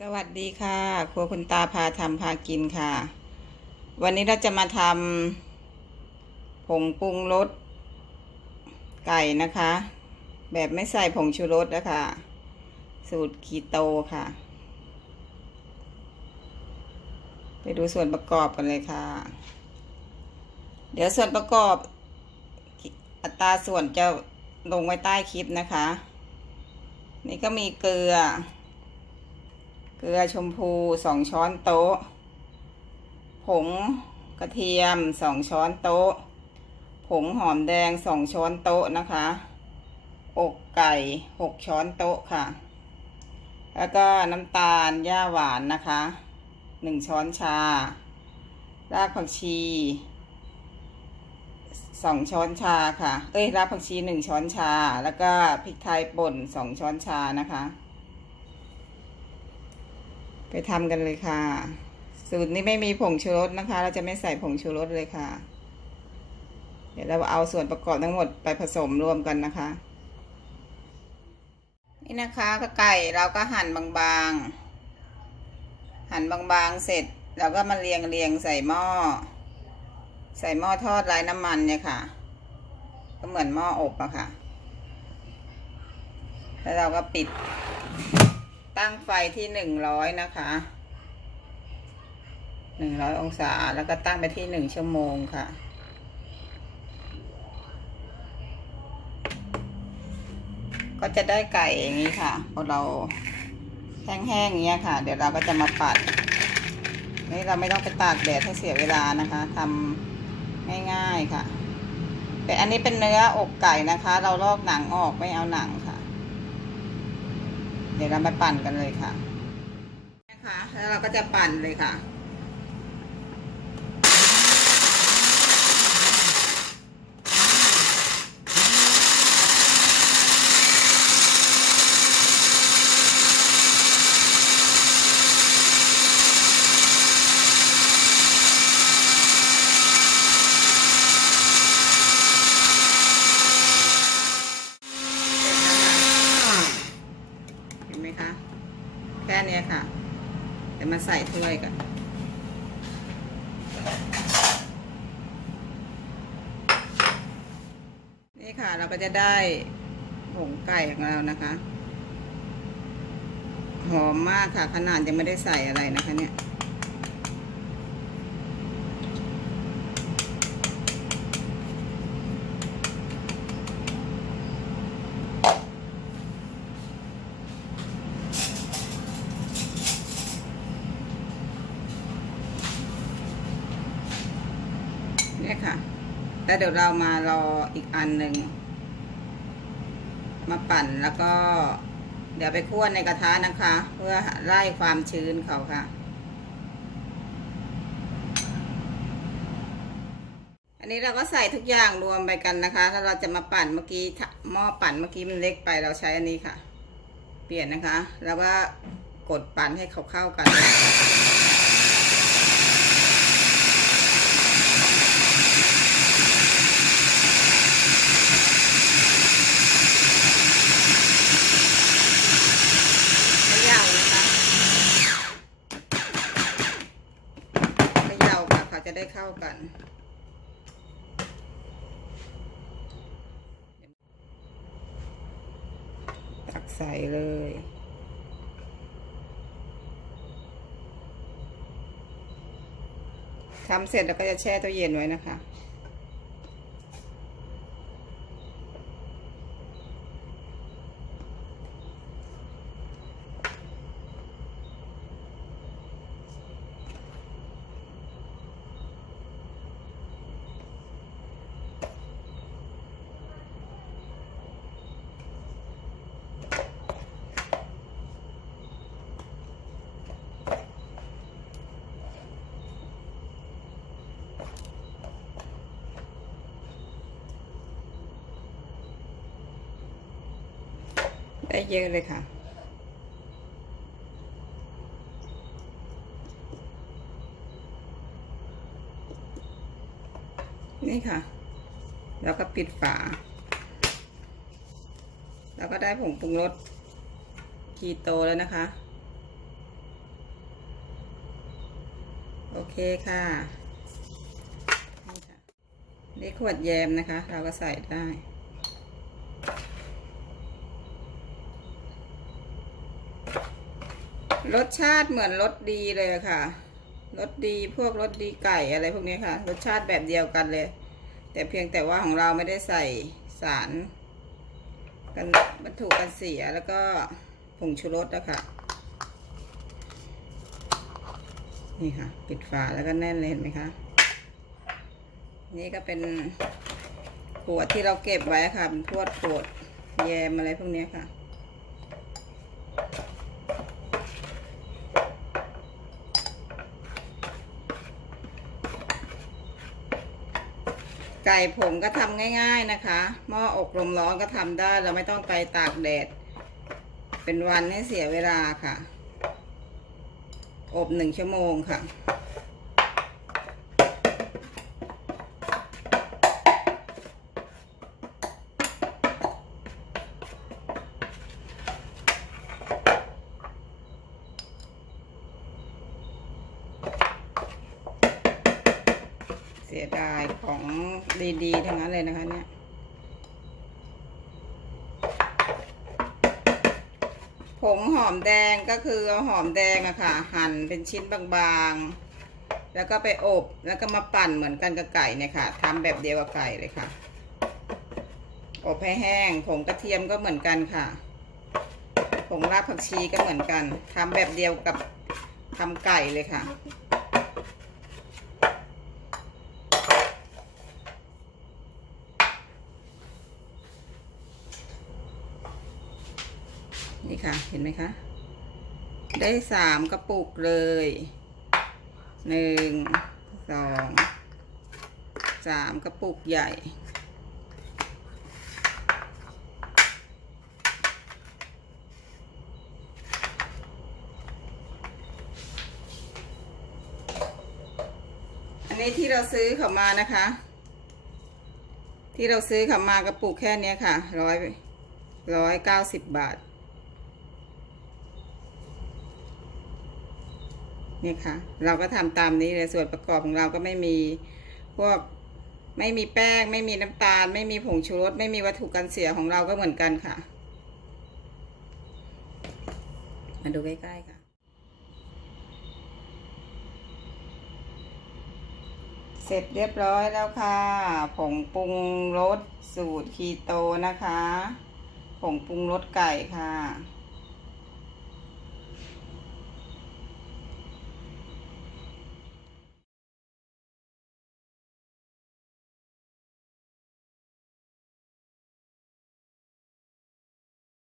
สวัสดีค่ะ ครัวคุณตาพาทำพากินค่ะ วันนี้เราจะมาทำผงปรุงรสไก่นะคะ แบบไม่ใส่ผงชูรสนะคะ สูตรคีโตค่ะ ไปดูส่วนประกอบกันเลยค่ะ เดี๋ยวส่วนประกอบ อัตราส่วนจะลงไว้ใต้คลิปนะคะ นี่ก็มีเกลือ ลือชมพูสองช้อนโต๊ะ ผงกระเทียมสองช้อนโต๊ะ ผงหอมแดงสองช้อนโต๊ะนะคะ อกไก่หกช้อนโต๊ะค่ะ แล้วก็น้ำตาลหญ้าหวานนะคะหนึ่งช้อนชา รากผักชีสองช้อนชาค่ะ เอ้ยรากผักชีหนึ่งช้อนชา แล้วก็พริกไทยป่นสองช้อนชานะคะ ไปทำกันเลยค่ะ สูตรนี้ไม่มีผงชูรสนะคะ เราจะไม่ใส่ผงชูรสเลยค่ะ เดี๋ยวเราเอาส่วนประกอบทั้งหมดไปผสมรวมกันนะคะ นี่นะคะก็ไก่เราก็หั่นบางๆ หั่นบางๆเสร็จเราก็มาเรียงเรียงใส่หม้อ ใส่หม้อทอดไร้น้ำมันเนี่ยค่ะ ก็เหมือนหม้ออบอะค่ะ แล้วเราก็ปิด ตั้งไฟที่หนึ่งร้อยนะคะหนึ่งร้อยองศาแล้วก็ตั้งไปที่หนึ่งชั่วโมงค่ะ ก็จะได้ไก่อย่างนี้ค่ะพอเราแห้งๆอย่างเงี้ยค่ะ เดี๋ยวเราก็จะมาปัดนี่เราไม่ต้องไปตากแดดให้เสียเวลานะคะทำง่ายๆค่ะ แต่อันนี้เป็นเนื้ออกไก่นะคะ เราลอกหนังออกไม่เอาหนังค่ะ เดี๋ยวเรามาปั่นกันเลยค่ะนะคะแล้วเราก็จะปั่นเลยค่ะ เห็นไหม คะ แค่นี้ค่ะ เดี๋ยวมาใส่ถ้วยกันนี่ค่ะเราก็จะได้ผงไก่ของเรานะคะ หอมมากค่ะ ขนาดยังไม่ได้ใส่อะไรนะคะเนี่ยค่ะ แล้วเดี๋ยวเรามารออีกอันหนึ่ง มาปั่นแล้วก็ เดี๋ยวไปคั่วในกระทะนะคะ เพื่อไล่ความชื้นเขาค่ะ อันนี้เราก็ใส่ทุกอย่างรวมไปกันนะคะแล้วเราจะมาปั่นเมื่อกี้หม้อปั่นเมื่อกี้มันเล็กไปเราใช้อันนี้ค่ะ เปลี่ยนนะคะ แล้วก็กดปั่นให้เขาเข้ากัน เขย่านะคะเขย่าค่ะเขากัน ตักใส่เลยทำเสร็จแล้วก็จะแช่ตู้เย็นไว้นะคะ ได้เยอะเลยค่ะ นี่ค่ะ แล้วก็ปิดฝา แล้วก็ได้ผงปรุงรสคีโตแล้วนะคะ โอเคค่ะ นี่ค่ะ นี่ขวดแยมนะคะ เราก็ใส่ได้ รสชาติเหมือนรสดีเลยค่ะ รสดีพวกรสดีไก่อะไรพวกนี้ค่ะ รสชาติแบบเดียวกันเลย แต่เพียงแต่ว่าของเราไม่ได้ใส่สารกันวัตถุกันเสียแล้วก็ผงชูรสนะคะนี่ค่ะ ปิดฝาแล้วก็แน่นเลยเห็นไหมคะ นี่ก็เป็นขวดที่เราเก็บไว้ค่ะ เป็นพวดขวดแยมอะไรพวกนี้ค่ะ ไก่ผมก็ทำง่าย ๆนะคะหม้ออบลมร้อนก็ทำได้เราไม่ต้องไปตากแดด เป็นวันให้เสียเวลาค่ะ อบหนึ่งชั่วโมงค่ะ เสียดายของ ดีๆทั้งนั้นเลยนะคะเนี่ยผงหอมแดงก็คือเอาหอมแดงอะค่ะ หั่นเป็นชิ้นบางๆ แล้วก็ไปอบแล้วก็มาปั่นเหมือนกันกับไก่เนี่ยค่ะทำแบบเดียวกับไก่เลยค่ะ อบให้แห้งผงกระเทียมก็เหมือนกันค่ะผงรากผักชีก็เหมือนกันทำแบบเดียวกับทำไก่เลยค่ะ นี่ค่ะ เห็นไหมคะ ได้สามกระปุกเลยหนึ่งสองสามกระปุกใหญ่ อันนี้ที่เราซื้อเขามานะคะ ที่เราซื้อเขามากระปุกแค่เนี้ยค่ะร้อยร้อยเก้าสิบบาท นี่ค่ะ เราก็ทำตามนี้เลยส่วนประกอบของเราก็ไม่มีพวกไม่มีแป้ง ไม่มีน้ำตาล ไม่มีผงชูรสไม่มีวัตถุกันเสียของเราก็เหมือนกันค่ะ มาดูใกล้ๆค่ะ เสร็จเรียบร้อยแล้วค่ะ ผงปรุงรสสูตรคีโตนะคะ ผงปรุงรสไก่ค่ะ